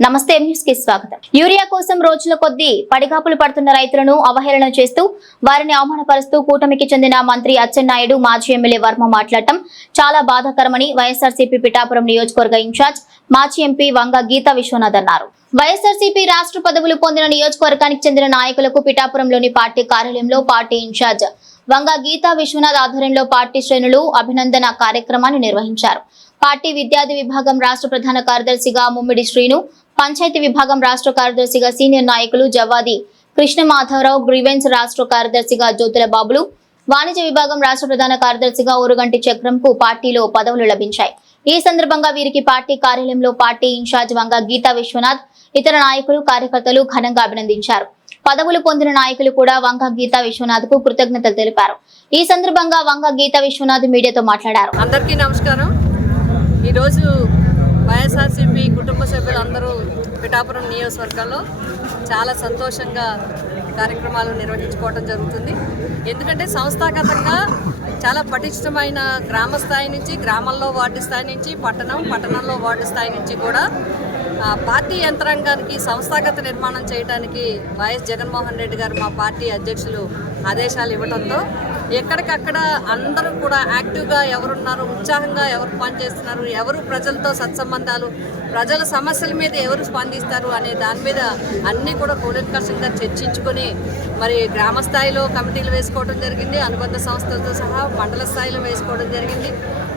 నమస్తే న్యూస్కి స్వాగతం. యూరియా కోసం రోజుల కొద్దీ పడిగాపులు పడుతున్న రైతులను అవహేళన చేస్తూ వారిని అవమానపరుస్తూ కూటమికి చెందిన మంత్రి అచ్చెన్నాయుడు మాజీ ఎమ్మెల్యే వర్మ మాట్లాడటం చాలా బాధాకరమని వైఎస్ఆర్సీపీ పిఠాపురం నియోజకవర్గ ఇన్ఛార్జ్ మాజీ ఎంపీ వంగ గీతా విశ్వనాథ్ అన్నారు. వైఎస్ఆర్సీపీ రాష్ట్ర పదవులు పొందిన నియోజకవర్గానికి చెందిన నాయకులకు పిఠాపురంలోని పార్టీ కార్యాలయంలో పార్టీ ఇన్ఛార్జ్ వంగ గీతా విశ్వనాథ్ ఆధ్వర్యంలో పార్టీ శ్రేణులు అభినందన కార్యక్రమాన్ని నిర్వహించారు. పార్టీ విద్యార్థి విభాగం రాష్ట్ర ప్రధాన కార్యదర్శిగా ముమ్మిడి శ్రీను పంచాయతీ విభాగం రాష్ట్ర కార్యదర్శిగా సీనియర్ నాయకులు జవాది కృష్ణ మాధవరావు గ్రీవెన్స్ రాష్ట్ర కార్యదర్శిగా జ్యోతుల బాబులు వాణిజ్య విభాగం రాష్ట్ర ప్రధాన కార్యదర్శిగా ఊరుగంటి చక్రంకు పార్టీలో పదవులు లభించాయి. ఈ సందర్భంగా వీరికి పార్టీ కార్యాలయంలో పార్టీ ఇన్ఛార్జ్ వంగ గీతా విశ్వనాథ్ ఇతర నాయకులు కార్యకర్తలు ఘనంగా అభినందించారు. పదవులు పొందిన నాయకులు కూడా వంగ గీతా విశ్వనాథ్కు కృతజ్ఞతలు తెలిపారు. ఈ సందర్భంగా వంగ గీతా విశ్వనాథ్ మీడియాతో మాట్లాడారు. అందరికీ నమస్కారం. ఈరోజు వైఎస్ఆర్సీపీ కుటుంబ సభ్యులందరూ పిఠాపురం నియోజకవర్గంలో చాలా సంతోషంగా కార్యక్రమాలు నిర్వహించుకోవడం జరుగుతుంది. ఎందుకంటే సంస్థాగతంగా చాలా పటిష్టమైన గ్రామ స్థాయి నుంచి గ్రామంలో వార్డు స్థాయి నుంచి పట్టణం పట్టణంలో వార్డు స్థాయి నుంచి కూడా పార్టీ యంత్రాంగానికి సంస్థాగత నిర్మాణం చేయడానికి వైఎస్ జగన్మోహన్ రెడ్డి గారు మా పార్టీ అధ్యక్షులు ఆదేశాలు ఇవ్వడంతో ఎక్కడికక్కడ అందరూ కూడా యాక్టివ్గా ఎవరున్నారు ఉత్సాహంగా ఎవరు పనిచేస్తున్నారు ఎవరు ప్రజలతో సత్సంబంధాలు ప్రజల సమస్యల మీద ఎవరు స్పందిస్తారు అనే దాని మీద అన్నీ కూడా కూలంకషంగా చర్చించుకొని మరి గ్రామ స్థాయిలో కమిటీలు వేసుకోవడం జరిగింది అనుబంధ సంస్థలతో సహా మండల స్థాయిలో వేసుకోవడం జరిగింది.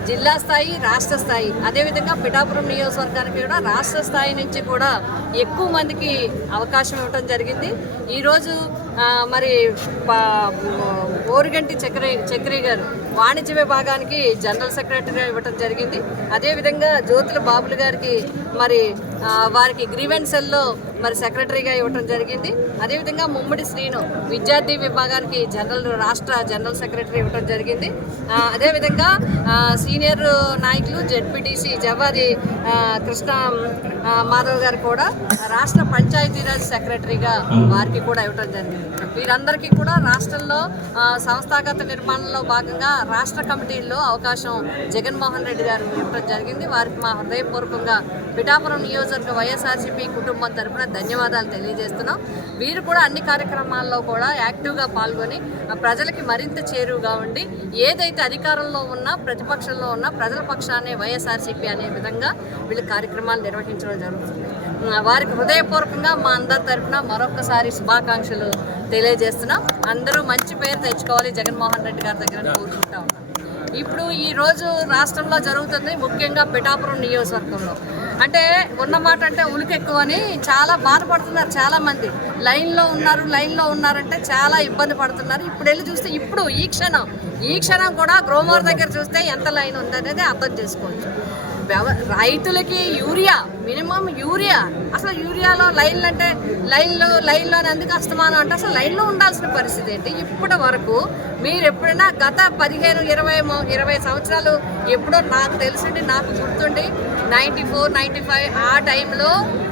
జిల్లా స్థాయి రాష్ట్ర స్థాయి అదేవిధంగా పిఠాపురం నియోజకవర్గానికి కూడా రాష్ట్ర స్థాయి నుంచి కూడా ఎక్కువ మందికి అవకాశం ఇవ్వడం జరిగింది. ఈరోజు మరి ప- ఓరిగంటి చక్రి చక్రి గారు వాణిజ్య విభాగానికి జనరల్ సెక్రటరీగా ఇవ్వటం జరిగింది. అదేవిధంగా జ్యోతుల బాబులు గారికి మరి వారికి గ్రీవెన్సెల్లో మరి సెక్రటరీగా ఇవ్వటం జరిగింది. అదేవిధంగా ముమ్మడి శ్రీను విద్యార్థి విభాగానికి జనరల్ రాష్ట్ర జనరల్ సెక్రటరీ ఇవ్వటం జరిగింది. అదేవిధంగా సీనియర్ నాయకులు జెడ్పీటీసీ జవారి కృష్ణ మాధవ్ గారు కూడా రాష్ట్ర పంచాయతీరాజ్ సెక్రటరీగా వారికి కూడా ఇవ్వటం జరిగింది. వీరందరికీ కూడా రాష్ట్రంలో సంస్థాగత నిర్మాణంలో భాగంగా రాష్ట్ర కమిటీల్లో అవకాశం జగన్మోహన్ రెడ్డి గారు ఇవ్వడం జరిగింది. వారికి మా హృదయపూర్వకంగా పిఠాపురం నియోజకవర్గ వైఎస్ఆర్సీపీ కుటుంబం తరపున ధన్యవాదాలు తెలియజేస్తున్నాం. వీరు కూడా అన్ని కార్యక్రమాల్లో కూడా యాక్టివ్గా పాల్గొని ప్రజలకి మరింత చేరువుగా ఉండి ఏదైతే అధికారంలో ఉన్నా ప్రతిపక్షంలో ఉన్నా ప్రజల పక్షాన్ని వైఎస్ఆర్సీపీ అనే విధంగా వీళ్ళు కార్యక్రమాలు నిర్వహించడం జరుగుతుంది. వారికి హృదయపూర్వకంగా మా అందరి తరపున మరొకసారి శుభాకాంక్షలు తెలియజేస్తున్నాం. అందరూ మంచి పేరు తెచ్చుకోవాలి జగన్మోహన్ రెడ్డి గారి దగ్గర కోరుకుంటా ఉన్నాం. ఇప్పుడు ఈ రోజు రాష్ట్రంలో జరుగుతుంది ముఖ్యంగా పిఠాపురం నియోజకవర్గంలో. అంటే ఉన్నమాట అంటే ఉలికి ఎక్కువ అని చాలా బాధపడుతున్నారు చాలా మంది. లైన్లో ఉన్నారు లైన్లో ఉన్నారంటే చాలా ఇబ్బంది పడుతున్నారు. ఇప్పుడు వెళ్ళి చూస్తే ఇప్పుడు ఈ క్షణం ఈ క్షణం కూడా గ్రోమోర్ దగ్గర చూస్తే ఎంత లైన్ ఉందనేది అర్థం చేసుకోవచ్చు. రైతులకి యూరియా మినిమం యూరియా. అసలు యూరియాలో లైన్లు అంటే లైన్లో లైన్లో ఎందుకు అస్తమానం అంటే అసలు లైన్లో ఉండాల్సిన పరిస్థితి ఏంటి? ఇప్పటి వరకు మీరు ఎప్పుడైనా గత పదిహేను ఇరవై ఇరవై సంవత్సరాలు ఎప్పుడో నాకు తెలిసిండి నాకు గుర్తుండి నైంటీ ఫోర్ నైంటీ ఫైవ్ ఆ టైంలో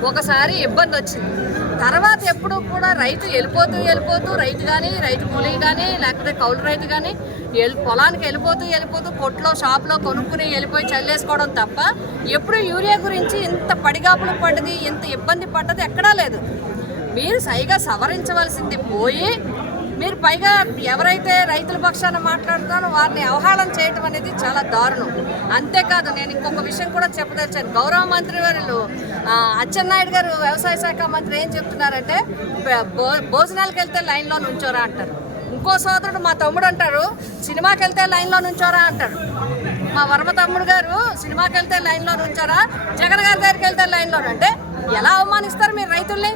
ఒకసారి ఇబ్బంది వచ్చింది. తర్వాత ఎప్పుడు కూడా రైతు వెళ్ళిపోతూ వెళ్ళిపోతూ రైతు కానీ రైతు కూలీ కానీ లేకపోతే కౌలు రైతు కానీ వెళ్ళి పొలానికి వెళ్ళిపోతూ వెళ్ళిపోతూ కొట్లో షాప్లో కొనుక్కుని వెళ్ళిపోయి చల్లేసుకోవడం తప్ప ఎప్పుడు యూరియా గురించి ఇంత పడిగాపులు పడ్డది ఇంత ఇబ్బంది పడ్డది ఎక్కడా లేదు. మీరు సైగా సవరించవలసింది పోయి మీరు పైగా ఎవరైతే రైతుల పక్షాన మాట్లాడుతారో వారిని అవహేళన చేయటం అనేది చాలా దారుణం. అంతేకాదు నేను ఇంకొక విషయం కూడా చెప్పదలిచాను. గౌరవ మంత్రి వారు అచ్చెన్నాయుడు గారు వ్యవసాయ శాఖ మంత్రి ఏం చెప్తున్నారంటే భోజనాలకు వెళ్తే లైన్లో నుంచోరా అంటారు. ఇంకో సోదరుడు మా తమ్ముడు అంటారు సినిమాకి వెళ్తే లైన్లో నుంచోరా అంటారు. మా వర్మ తమ్ముడు గారు సినిమాకి వెళ్తే లైన్లో నుంచారా జగన్ గారి దగ్గరికి వెళ్తే లైన్లో అంటే ఎలా అవమానిస్తారు మీరు రైతుల్ని?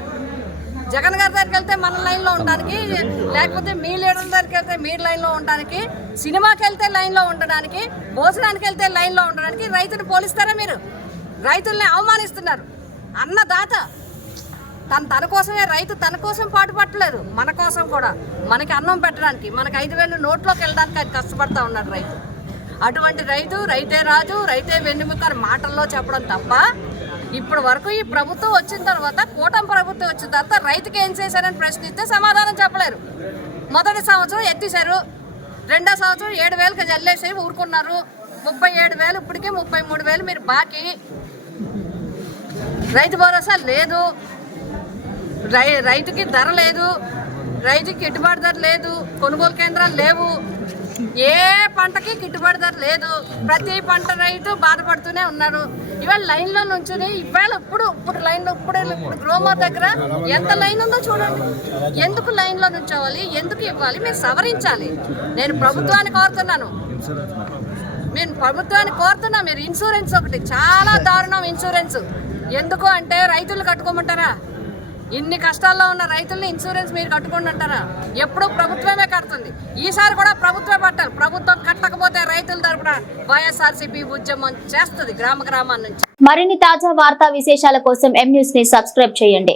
జగన్ గారి దగ్గరికి వెళ్తే మన లైన్లో ఉండడానికి లేకపోతే మీ లీడర్ దగ్గరికి వెళ్తే మీ లైన్లో ఉండడానికి సినిమాకి వెళ్తే లైన్లో ఉండడానికి భోజనానికి వెళ్తే లైన్లో ఉండడానికి రైతుని పోలిస్తారా మీరు? రైతుల్ని అవమానిస్తున్నారు. అన్నదాత తన తన కోసమే రైతు తన కోసం పాటు పట్టలేదు మన కోసం కూడా. మనకి అన్నం పెట్టడానికి మనకి ఐదు వేలు నోట్లోకి వెళ్ళడానికి అది కష్టపడతా ఉన్నాడు రైతు. అటువంటి రైతు రైతే రాజు రైతే వెన్నుముక మాటల్లో చెప్పడం తప్ప ఇప్పటి వరకు ఈ ప్రభుత్వం వచ్చిన తర్వాత కూటమి ప్రభుత్వం వచ్చిన తర్వాత రైతుకి ఏం చేశారని ప్రశ్నిస్తే సమాధానం చెప్పలేరు. మొదటి సంవత్సరం ఎత్తేసారు రెండో సంవత్సరం ఏడు వేలకు జల్లేసి ఊరుకున్నారు. ముప్పై ఏడు వేలు ఇప్పటికే ముప్పై మూడు వేలు మీరు బాకీ. రైతు భరోసా లేదు. రై రైతుకి ధర లేదు. రైతుకి గిట్టుబాటు ధర లేదు. కొనుగోలు కేంద్రాలు లేవు. ఏ పంటకి గిట్టుబాటు ధర లేదు. ప్రతి పంట రైతు బాధపడుతూనే ఉన్నారు ఇవాళ లైన్లో నుంచుని ఇవాళ ఇప్పుడు ఇప్పుడు లైన్లో ఇప్పుడు ఇప్పుడు గ్రోమర్ దగ్గర ఎంత లైన్ ఉందో చూడండి. ఎందుకు లైన్లో నుంచోవాలి? ఎందుకు ఇవ్వాలి? మీరు సవరించాలి. నేను ప్రభుత్వాన్ని కోరుతున్నాను. నేను ప్రభుత్వాన్ని కోరుతున్నా. మీరు ఇన్సూరెన్స్ ఒకటి. చాలా దారుణం ఇన్సూరెన్స్. ఎందుకు అంటే రైతులు కట్టుకోమంటారా? ఇన్ని కష్టాల్లో ఉన్న రైతుల్ని ఇన్సూరెన్స్ మీరు కట్టుకోండి అంటారా? ఎప్పుడు ప్రభుత్వమే ఈసారి కూడా ప్రభుత్వమే పట్టాలి. ప్రభుత్వం కట్టకపోతే రైతుల తరపున వైఎస్ఆర్సీపీ ఉద్యమం చేస్తుంది గ్రామ గ్రామాల నుంచి. మరిన్ని తాజా వార్తా విశేషాల కోసం ఎం న్యూస్ని సబ్స్క్రైబ్ చేయండి.